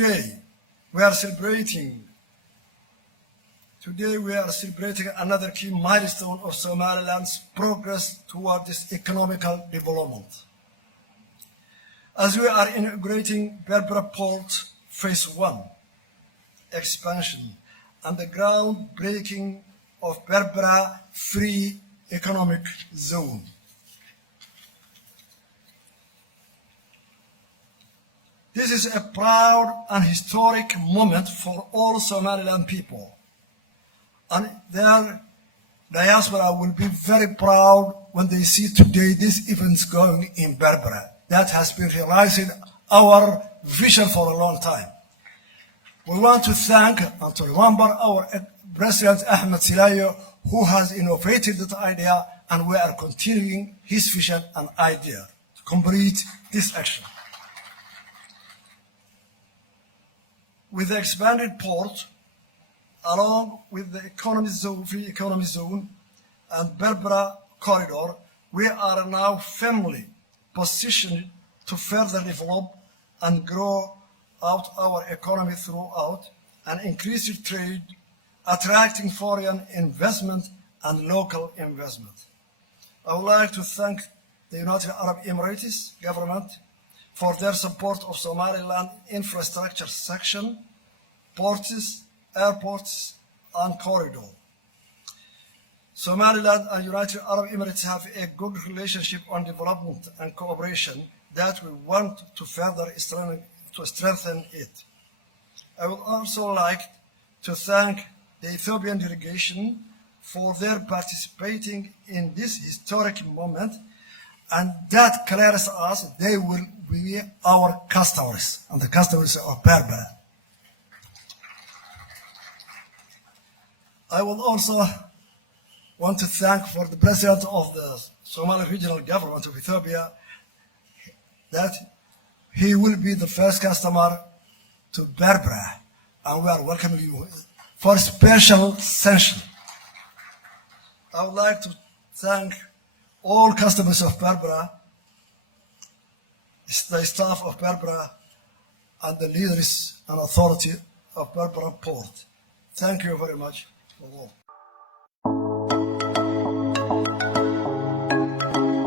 Today we are celebrating another key milestone of Somaliland's progress toward this economical development. As we are integrating Berbera Port Phase 1 expansion and the groundbreaking of Berbera Free Economic Zone. This is a proud and historic moment for all Somaliland people, and their diaspora will be very proud when they see today these events going in Berbera. That has been realizing our vision for a long time. We want to thank and to remember our President Ahmed Silayo, who has innovated that idea, and we are continuing his vision and idea to complete this action. With the expanded port, along with the free economy zone and Berbera corridor, we are now firmly positioned to further develop and grow out our economy throughout and increase trade, attracting foreign investment and local investment. I would like to thank the United Arab Emirates government for their support of Somaliland infrastructure section, ports, airports, and corridor. Somaliland and United Arab Emirates have a good relationship on development and cooperation that we want to further strengthen it. I would also like to thank the Ethiopian delegation for their participating in this historic moment, and that clears us they will be our customers, and the customers are Berbera. I would also want to thank for the President of the Somali Regional Government of Ethiopia that he will be the first customer to Berbera, and we are welcoming you for special session. I would like to thank all customers of Berbera, the staff of Berbera, and the leaders and authority of Berbera Port. Thank you very much for all.